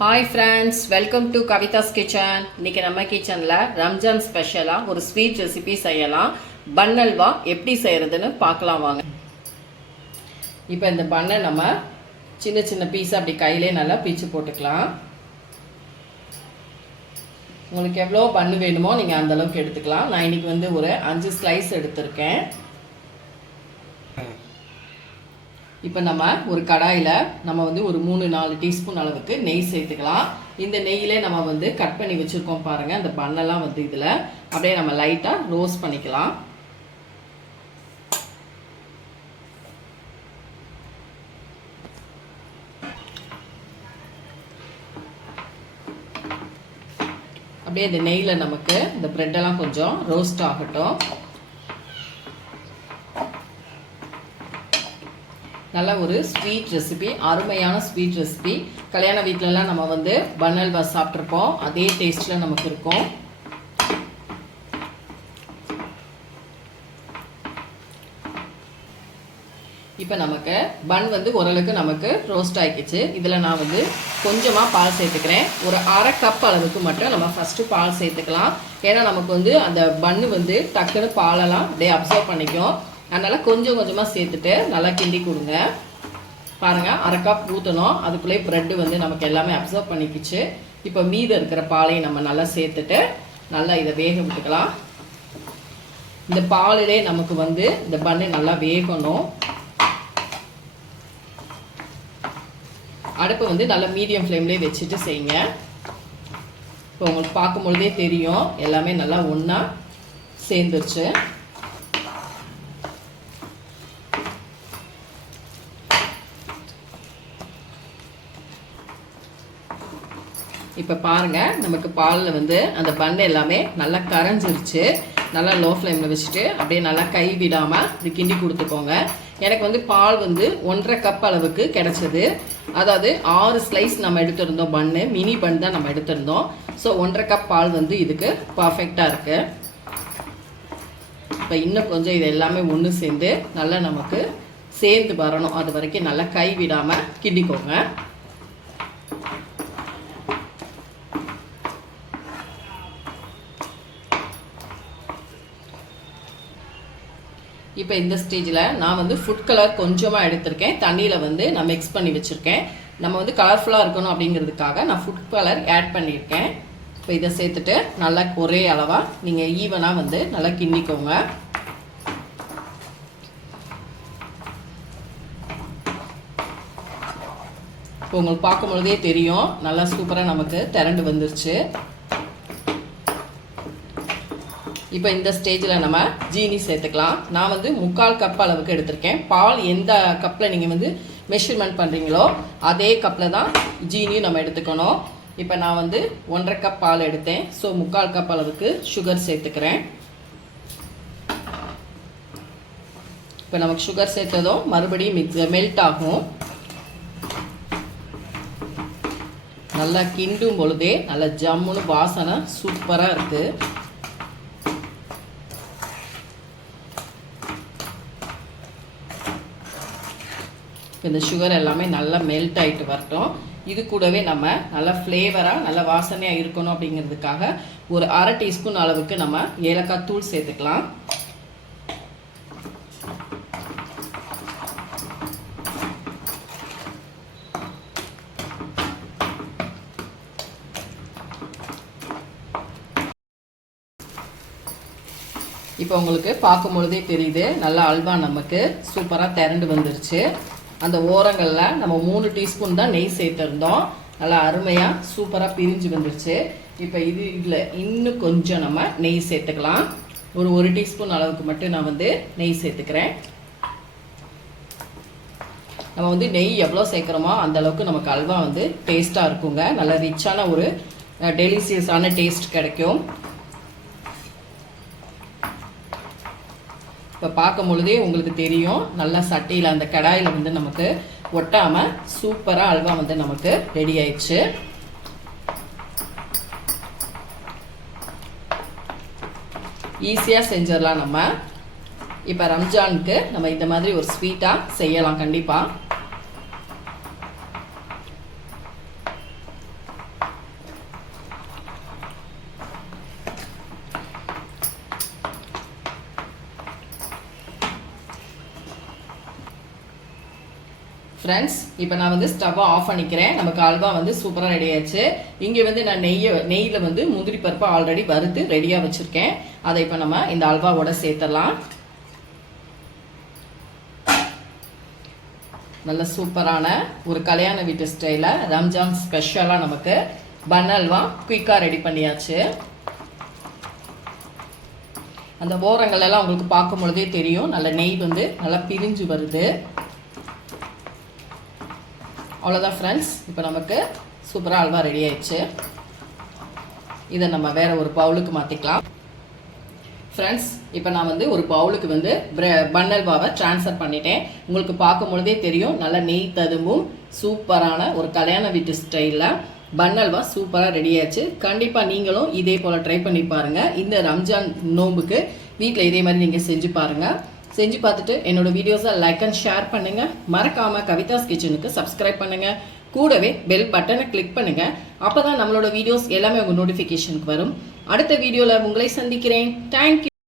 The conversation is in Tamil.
Hi friends, welcome to Kavitha's kitchen. இன்றைக்கி நம்ம கிச்சனில் ரம்ஜான் ஸ்பெஷலாக ஒரு ஸ்வீட் ரெசிபி செய்யலாம். பன் அல்வா எப்படி செய்கிறதுன்னு பார்க்கலாம் வாங்க. இப்போ இந்த பண்ணை நம்ம சின்ன சின்ன பீஸ் அப்படி கையிலே நல்லா பிச்சு போட்டுக்கலாம். உங்களுக்கு எவ்வளோ பண்ணு வேணுமோ நீங்கள் அந்தளவுக்கு எடுத்துக்கலாம். நான் இன்றைக்கி ஒரு 5 ஸ்லைஸ் எடுத்திருக்கேன். இப்போ நம்ம ஒரு கடாயில் நம்ம ஒரு 3-4 டீஸ்பூன் அளவுக்கு நெய் சேர்த்துக்கலாம். இந்த நெய்யிலே நம்ம கட் பண்ணி வச்சுருக்கோம் பாருங்கள். அந்த பண்ணெல்லாம் இதில் அப்படியே நம்ம லைட்டாக ரோஸ்ட் பண்ணிக்கலாம். அப்படியே இந்த நெய்யில் நமக்கு இந்த ப்ரெட்டெல்லாம் கொஞ்சம் ரோஸ்ட் ஆகட்டும். நல்ல ஒரு ஸ்வீட் ரெசிபி, அருமையான ஸ்வீட் ரெசிபி. கல்யாண வீட்டிலலாம் நம்ம பன் அல்வா சாப்பிட்ருப்போம். அதே டேஸ்ட்டில் நமக்கு இருக்கும். இப்போ நமக்கு பன் ஓரளவுக்கு நமக்கு ரோஸ்ட் ஆகிக்கிச்சு. இதில் நான் கொஞ்சமாக பால் சேர்த்துக்கிறேன். ஒரு 1/2 கப் அளவுக்கு மட்டும் நம்ம ஃபஸ்ட்டு பால் சேர்த்துக்கலாம். ஏன்னா நமக்கு அந்த பன்னு டக்குன்னு பாலெல்லாம் அப்படியே அப்சர்வ் பண்ணிக்கும். அதனால் கொஞ்சம் கொஞ்சமாக சேர்த்துட்டு நல்லா கிண்டி கொடுங்க. பாருங்கள், 1/2 கப் ஊற்றணும். அதுக்குள்ளே ப்ரெட்டு நமக்கு எல்லாமே அப்சர்வ் பண்ணிக்கிச்சு. இப்போ மீதம் இருக்கிற பாலையும் நம்ம நல்லா சேர்த்துட்டு நல்லா இதை வேக விட்டுக்கலாம். இந்த பாலிலே நமக்கு இந்த பண்ணு நல்லா வேகணும். அடுப்பு நல்லா மீடியம் ஃப்ளேம்லேயே வச்சுட்டு செய்யுங்க. இப்போ உங்களுக்கு பார்க்கும்பொழுதே தெரியும் எல்லாமே நல்லா ஒன்றா சேர்ந்துருச்சு. இப்போ பாருங்கள், நமக்கு பாலில் அந்த பன் எல்லாமே நல்லா கரைஞ்சிருச்சு. நல்லா லோ ஃப்ளேமில் வச்சுட்டு அப்படியே நல்லா கை விடாமல் இது கிண்டி கொடுத்துக்கோங்க. எனக்கு பால் 1/2 கப் அளவுக்கு கிடச்சிது. அதாவது 6 ஸ்லைஸ் நம்ம எடுத்திருந்தோம். பன்னு மினி பன் தான் நம்ம எடுத்திருந்தோம். ஸோ 1/2 கப் பால் இதுக்கு பர்ஃபெக்டாக இருக்குது. இப்போ இன்னும் கொஞ்சம் இது எல்லாமே ஒன்று சேர்ந்து நல்லா நமக்கு சேர்ந்து வரணும். அது வரைக்கும் நல்லா கை விடாமல் கிண்டிக்கோங்க. இப்போ இந்த ஸ்டேஜில் நான் ஃபுட் கலர் கொஞ்சமாக எடுத்திருக்கேன். தண்ணியில் நான் மிக்ஸ் பண்ணி வச்சுருக்கேன். நம்ம கலர்ஃபுல்லாக இருக்கணும் அப்படிங்கிறதுக்காக நான் ஃபுட் கலர் ஆட் பண்ணியிருக்கேன். இப்போ இதை சேர்த்துட்டு நல்லா ஒரே அளவாக நீங்கள் ஈவனாக நல்லா கிண்டிக்கோங்க. இப்போ உங்களுக்கு பார்க்கும்பொழுதே தெரியும் நல்லா சூப்பராக நமக்கு திரண்டு வந்துருச்சு. இப்போ இந்த ஸ்டேஜில் நம்ம ஜீனி சேர்த்துக்கலாம். நான் 3/4 கப் அளவுக்கு எடுத்திருக்கேன். பால் எந்த கப்பில் நீங்கள் மெஷர்மெண்ட் பண்ணுறீங்களோ அதே கப்பில் தான் ஜீனியும் நம்ம எடுத்துக்கணும். இப்போ நான் 1/2 கப் பால் எடுத்தேன். ஸோ 3/4 கப் அளவுக்கு சுகர் சேர்த்துக்கிறேன். இப்போ நமக்கு சுகர் சேர்த்ததும் மறுபடியும் மெல்ட் ஆகும். நல்லா கிண்டும் பொழுதே நல்லா ஜம்முன்னு வாசனை சூப்பராக இருக்குது. இந்த சுகர் எல்லாமே நல்லா மெல்ட் ஆகிட்டு வரட்டும். இது கூடவே நம்ம நல்லா ஃப்ளேவராக நல்லா வாசனையாக இருக்கணும் அப்படிங்கிறதுக்காக ஒரு 1/2 டீஸ்பூன் அளவுக்கு நம்ம ஏலக்காய் தூள் சேர்த்துக்கலாம். இப்போ உங்களுக்கு பார்க்கும் பொழுதே தெரியுது நல்லா அல்வா நமக்கு சூப்பராக திரண்டு வந்துருச்சு. அந்த ஓரங்களில் நம்ம 3 டீஸ்பூன் தான் நெய் சேர்த்துருந்தோம். நல்லா அருமையாக சூப்பராக பிரிஞ்சு வந்துருச்சு. இப்போ இதில் இன்னும் கொஞ்சம் நம்ம நெய் சேர்த்துக்கலாம். ஒரு 1 டீஸ்பூன் அளவுக்கு மட்டும் நான் நெய் சேர்த்துக்கிறேன். நம்ம நெய் எவ்வளோ சேர்க்குறோமோ அந்தளவுக்கு நமக்கு அல்வா டேஸ்ட்டாக இருக்குங்க. நல்லா ரிச்சான ஒரு டெலிசியஸான டேஸ்ட் கிடைக்கும். இப்போ பார்க்கும் பொழுதே உங்களுக்கு தெரியும் நல்லா சட்டியில் அந்த கடாயில் நமக்கு ஒட்டாமல் சூப்பராக அல்வா நமக்கு ரெடி ஆயிடுச்சு. ஈஸியாக செஞ்சிடலாம் நம்ம. இப்போ ரம்ஜானுக்கு நம்ம இந்த மாதிரி ஒரு ஸ்வீட்டாக செய்யலாம் கண்டிப்பாக. ஃப்ரெண்ட்ஸ் இப்போ நான் வந்து ஸ்டவ்வை ஆஃப் பண்ணிக்கிறேன். நமக்கு அல்வா வந்து சூப்பராக ரெடி ஆயிடுச்சு. இங்கே வந்து நான் நெய்யில் வந்து முந்திரி பருப்பு ஆல்ரெடி வறுத்து ரெடியாக வச்சுருக்கேன். அதை இப்போ நம்ம இந்த அல்வாவோட சேர்த்துடலாம். நல்ல சூப்பரான ஒரு கல்யாண வீட்டு ஸ்டைலில் ரம்ஜான் ஸ்பெஷலாக நமக்கு பன் அல்வா குயிக்காக ரெடி பண்ணியாச்சு. அந்த ஓரங்கள் எல்லாம் உங்களுக்கு பார்க்கும் பொழுதே தெரியும், நல்ல நெய் வந்து நல்லா பிரிஞ்சு வருது. அவ்வளோதான் ஃப்ரெண்ட்ஸ், இப்போ நமக்கு சூப்பராக அல்வா ரெடி ஆயிடுச்சு. இதை நம்ம வேற ஒரு பவுலுக்கு மாற்றிக்கலாம். ஃப்ரெண்ட்ஸ், இப்போ நான் வந்து ஒரு பவுலுக்கு வந்து பன் அல்வாவை ட்ரான்ஸ்ஃபர் பண்ணிட்டேன். உங்களுக்கு பார்க்கும் பொழுதே தெரியும், நல்லா நெய் ததும்பும் சூப்பரான ஒரு கல்யாண வீட்டு ஸ்டைலில் பன் அல்வா சூப்பராக ரெடி ஆச்சு. கண்டிப்பாக நீங்களும் இதே போல் ட்ரை பண்ணி பாருங்கள். இந்த ரம்ஜான் நோம்புக்கு வீட்டில் இதே மாதிரி நீங்கள் செஞ்சு பாருங்கள். செஞ்சு பார்த்துட்டு என்னோட வீடியோஸை லைக் அண்ட் ஷேர் பண்ணுங்கள். மறக்காமல் கவிதாஸ் கிச்சனுக்கு சப்ஸ்கிரைப் பண்ணுங்கள். கூடவே பெல் பட்டனை கிளிக் பண்ணுங்கள். அப்போ தான் நம்மளோட வீடியோஸ் எல்லாமே உங்கள் நோட்டிஃபிகேஷனுக்கு வரும். அடுத்த வீடியோவில் உங்களை சந்திக்கிறேன். தேங்க்யூ.